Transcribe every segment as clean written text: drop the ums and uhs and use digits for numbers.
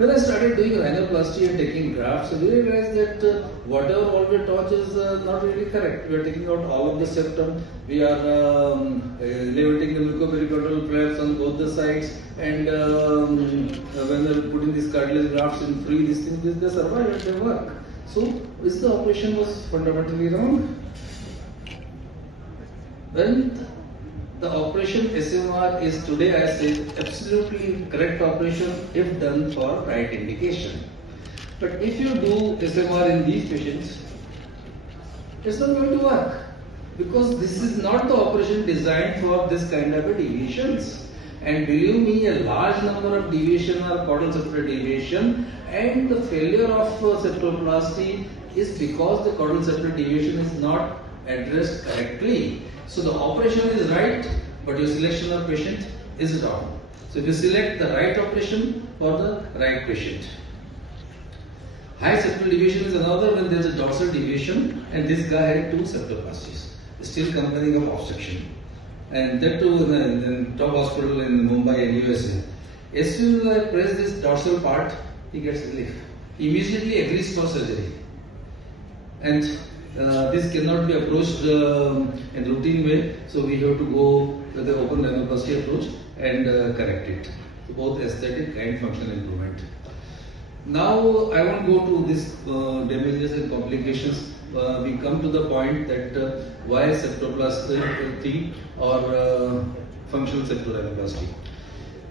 When I started doing rhinoplasty and taking grafts, we realized that whatever all we taught is not really correct. We are taking out all of the septum, we are elevating the mucopericardial flaps on both the sides, and when we are putting these cartilage grafts in free, these things, they survive and they work. So, this the operation was fundamentally wrong. When the operation SMR is today, I say, absolutely correct operation if done for right indication. But if you do SMR in these patients, it's not going to work, because this is not the operation designed for this kind of a deviations. And believe me, a large number of deviation are caudal septal deviation, and the failure of septoplasty is because the caudal septal deviation is not addressed correctly. So the operation is right, but your selection of patient is wrong. So you select the right operation for the right patient. High septal deviation is another when there is a dorsal deviation, and this guy had 2 septoplasties, still complaining of obstruction. And that too in top hospital in Mumbai and USA. As soon as I press this dorsal part, he gets relief. He immediately agrees for surgery. And this cannot be approached in routine way, so we have to go with the open rhinoplasty approach and correct it. So both aesthetic and functional improvement. Now I won't go to this damages and complications. We come to the point that why septoplasty or functional septorhinoplasty.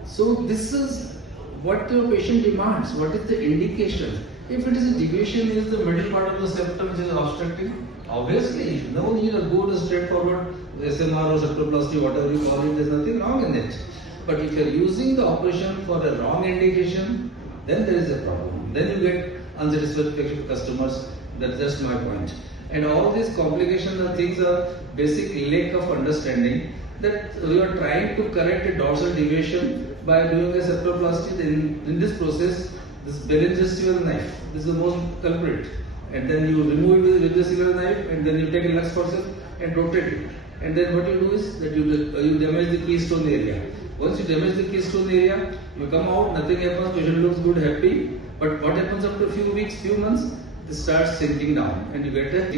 So this is what your patient demands. What is the indication? If it is a deviation, is the middle part of the septum which is obstructing, obviously no need to go to straightforward SMR or septoplasty, whatever you call it, there's nothing wrong in it. But if you are using the operation for a wrong indication, then there is a problem. Then you get unsatisfactory customers. That's just my point. And all these complications and things are basic lack of understanding that we are trying to correct a dorsal deviation by doing a septoplasty. Then in this process, this Brajendra knife, this is the most culprit. And then you remove it with the silver knife, and then you take a lux forceps and rotate it. And then what you do is that you damage the keystone area. Once you damage the keystone area, you come out, nothing happens, patient looks good, happy. But what happens after a few weeks, few months? It starts sinking down, and you get a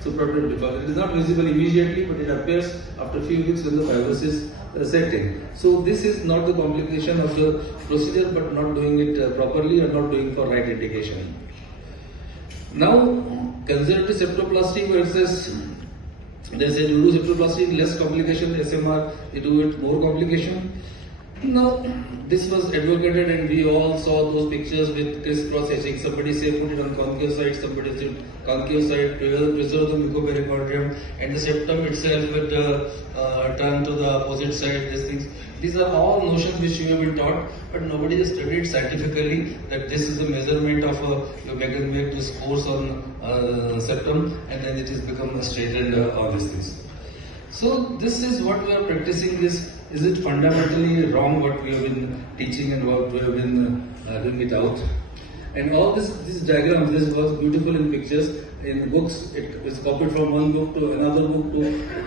suprapubic deposit. It is not visible immediately, but it appears after a few weeks when the fibrosis set in. So this is not the complication of the procedure, but not doing it properly or not doing for right indication. Now, conservative septoplasty versus they say you do septoplasty less complication, SMR you do it more complication. Now, this was advocated, and we all saw those pictures with crisscross etching. Somebody say put it on concave side, somebody said concave side, preserve the mucopericardium, and the septum itself would turn to the opposite side. These things. These are all notions which you have been taught, but nobody has studied scientifically that this is the measurement of you can make this course on septum, and then it has become straightened all these things. So this is what we are practicing. Is it fundamentally wrong what we have been teaching and what we have been doing it out? And all these diagrams, this was beautiful in pictures, in books. It was copied from one book to another book.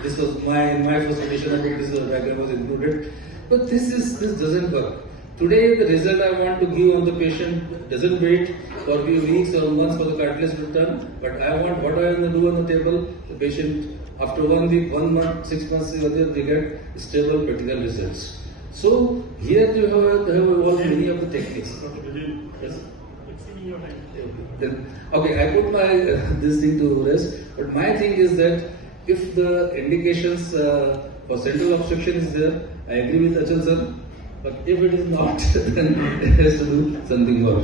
This was my first edition of it. This diagram was included. But this doesn't work. Today the result I want to give on the patient doesn't wait for a few weeks or months for the cartilage to turn. But I want what I want to do on the table. The patient after 1 week, 1 month, 6 months, they get stable practical results. So here you have evolved many of the techniques. Yes? Okay, I put my this thing to rest. But my thing is that if the indications for central obstruction is there, I agree with Achal sir. But if it is not, then it has to do something more.